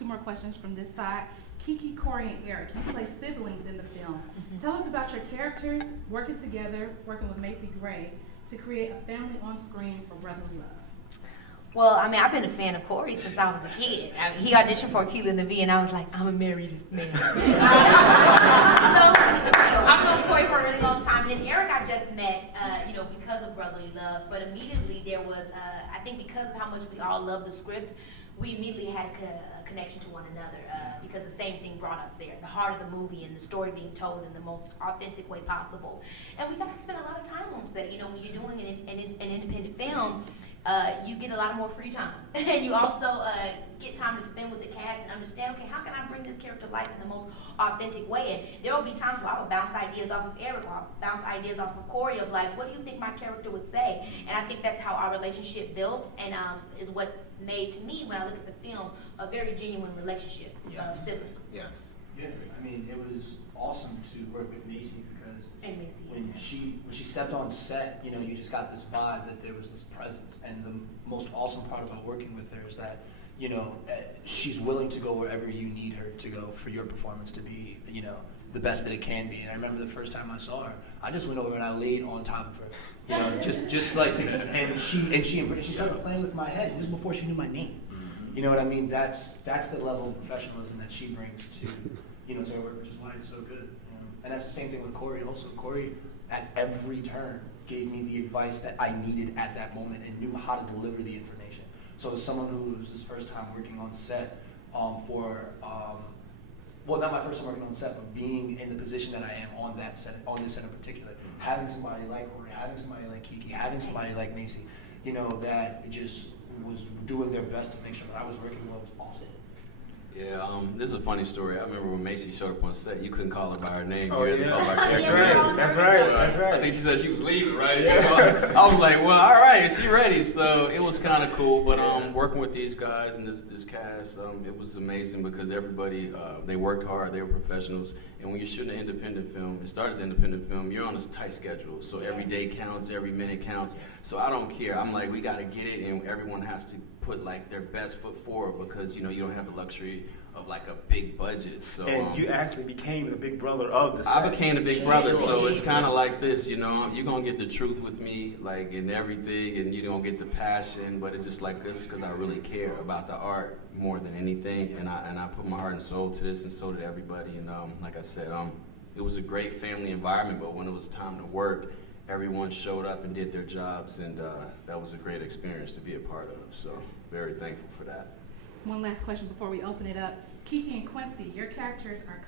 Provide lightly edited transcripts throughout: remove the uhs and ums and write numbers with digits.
two more questions from this side. Keke, Cory, and Eric, you play siblings in the film. Tell us about your characters working together, working with Macy Gray, to create a family on screen for brotherly love. Well, I mean, I've been a fan of Cory since I was a kid. I mean, he auditioned for Keely in the V, and I was like, I'm gonna marry this man. So I've known Cory for a really long time. And then Eric I just met, because of Brotherly Love. But immediately there was, I think because of how much we all love the script, we immediately had a connection to one another because the same thing brought us there. The heart of the movie and the story being told in the most authentic way possible. And we got to spend a lot of time on set. When you're doing an independent film, you get a lot more free time. And you also get time to spend with the cast and understand, okay, how can I bring this character to life in the most authentic way? And there will be times where I will bounce ideas off of Eric, or I'll bounce ideas off of Cory of like, what do you think my character would say? And I think that's how our relationship built and is what made, to me, when I look at the film, a very genuine relationship of siblings. Yes. Yeah, I mean, it was awesome to work with Macy because when she stepped on set, you just got this vibe that there was this presence. And the most awesome part about working with her is that, she's willing to go wherever you need her to go for your performance to be, the best that it can be. And I remember the first time I saw her, I just went over and I laid on top of her, just like, and she started playing with my head just before she knew my name. You know what I mean? That's the level of professionalism that she brings to to her work, which is why it's so good. And that's the same thing with Cory also. Cory, at every turn, gave me the advice that I needed at that moment and knew how to deliver the information. So as someone who was his first time working on set well, not my first time working on set, but being in the position that I am on that set, on this set in particular, having somebody like Cory, having somebody like Keke, having somebody like Macy, that just was doing their best to make sure that I was working well was awesome. Yeah, this is a funny story. I remember when Macy showed up on set, you couldn't call her by her name. Oh, you had to call her by That's character right. name. That's right. I think she said she was leaving, right? So I was like, well, all right, is she ready? So it was kind of cool. But working with these guys and this cast, it was amazing because everybody, they worked hard. They were professionals. And when you're shooting an independent film, it starts as an independent film, you're on a tight schedule. So every day counts, every minute counts. So I don't care. I'm like, we got to get it, and everyone has to put like their best foot forward because you don't have the luxury of like a big budget. So and you actually became the big brother of the set. I became the big brother, so it's kind of like this, you're gonna get the truth with me, like in everything, and you don't get the passion, but it's just like this because I really care about the art more than anything, and I put my heart and soul to this, and so did everybody. And like I said, it was a great family environment, but when it was time to work, everyone showed up and did their jobs, and that was a great experience to be a part of. So very thankful for that. One last question before we open it up. Keke and Quincy, your characters are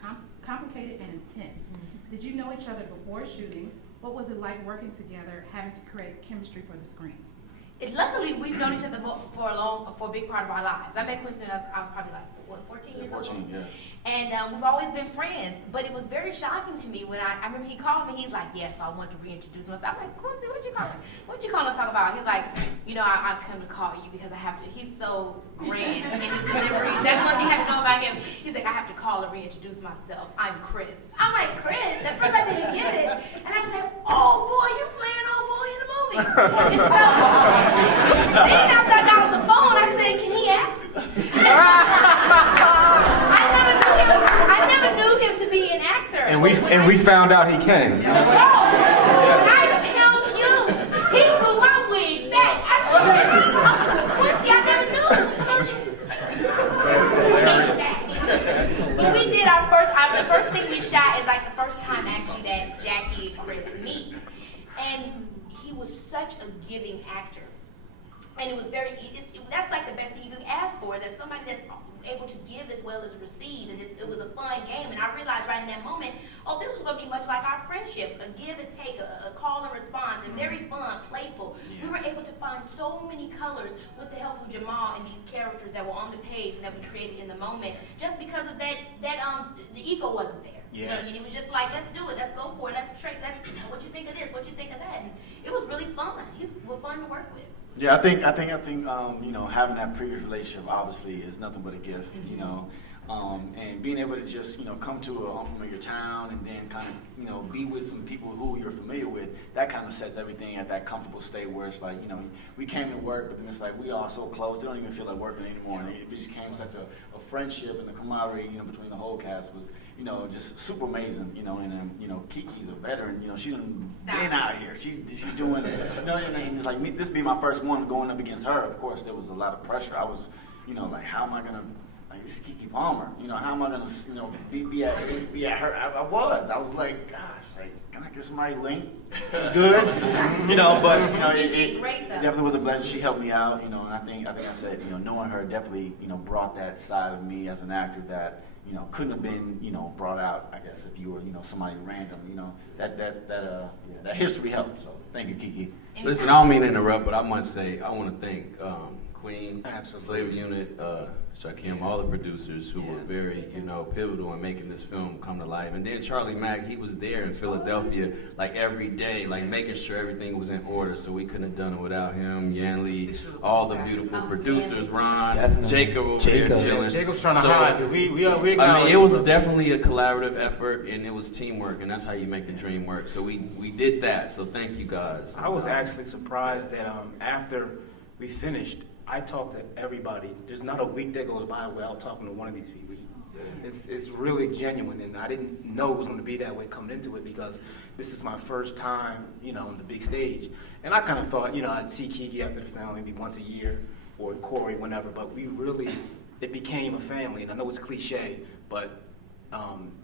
complicated and intense. Did you know each other before shooting? What was it like working together, having to create chemistry for the screen? Luckily, we've known each other for a big part of our lives. I met Quincy when I was probably like, 14 years old? 14, yeah. And we've always been friends, but it was very shocking to me when I remember he called me, he's like, yes, I want to reintroduce myself. I'm like, Quincy, what'd you call me? What'd you call me to talk about? He's like, I come to call you because I have to. He's so grand in his delivery. That's one thing I had to know about him. He's like, I have to call and reintroduce myself. I'm Chris. I'm like, Chris? At first I didn't get it. And I was like, oh boy, you playing old boy in the movie. And so, then after I got on the phone, I said, can he act? I never knew him to be an actor. And we found out he can. When I tell you, he blew my wig back. I said, Quincy, I never knew. When we did the first thing we shot is like the first time actually that Jackie and Chris meet. And he was such a giving actor. And it was that's like the best thing you can ask for, is that somebody that's able to give as well as receive, and it was a fun game. And I realized right in that moment, this was going to be much like our friendship, a give and take, a call and response, and very fun, playful. Yeah. We were able to find so many colors with the help of Jamal and these characters that were on the page and that we created in the moment, just because of that the ego wasn't there. Yes. You know what I mean? It was just like, let's do it, let's go for it, let's trick, what you think of this, what you think of that, and it was really fun. He was fun to work with. Yeah, I think having that previous relationship obviously is nothing but a gift, and being able to just, come to an unfamiliar town and then kind of, be with some people who you're familiar with, that kind of sets everything at that comfortable state where it's like, we came to work, but then it's like we are so close, they don't even feel like working anymore. And it just became such a friendship and the camaraderie, you know, between the whole cast was, you know, just super amazing, you know, and you know, Keke's a veteran, you know, she done been out here, she doing it, you know, and it's like me, this being my first one going up against her, of course, there was a lot of pressure. I was, you know, like, how am I gonna, like, this is Keke Palmer, you know, how am I gonna, you know, be at her, I was like, gosh, like, can I get somebody linked? It's good, you know, but, you know, You did great, though. it definitely was a blessing. She helped me out, you know, and I think I said, you know, knowing her definitely, you know, brought that side of me as an actor that, you know, couldn't have been, you know, brought out, I guess, if you were, you know, somebody random, you know, that history helped. So thank you, Keke. Listen, I don't mean to interrupt, but I must say I want to thank Queen, Absolutely. Flavor Unit, Shakim, all the producers who were very, you know, pivotal in making this film come to life. And then Charlie Mack, he was there in Philadelphia, like every day, like making sure everything was in order. So we couldn't have done it without him, Yanli, all the beautiful producers, Ron, Definitely. Jacob over there chilling. Jacob's trying to So, hide, but we I mean, acknowledge it was brother. definitely a collaborative effort, and it was teamwork, and that's how you make the dream work. So we did that. So thank you guys. I was actually surprised that after we finished, I talked to everybody. There's not a week that goes by without talking to one of these people. It's really genuine, and I didn't know it was going to be that way coming into it because this is my first time, you know, on the big stage. And I kind of thought, you know, I'd see Keke after the film maybe once a year or Cory, whenever, but it became a family. And I know it's cliche, but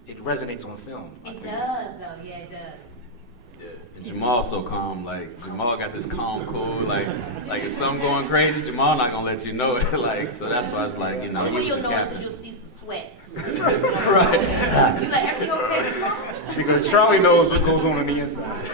it resonates on film. I It think. does, though. Yeah, it does. Yeah. And Jamal so calm, like Jamal got this calm, cool, like if something going crazy, Jamal not gonna let you know it, like, so that's why it's like, you know, Only he you'll was a know is captain. because you'll see some sweat. Right. You like, everything okay, Jamal? Because Charlie knows what goes on the inside.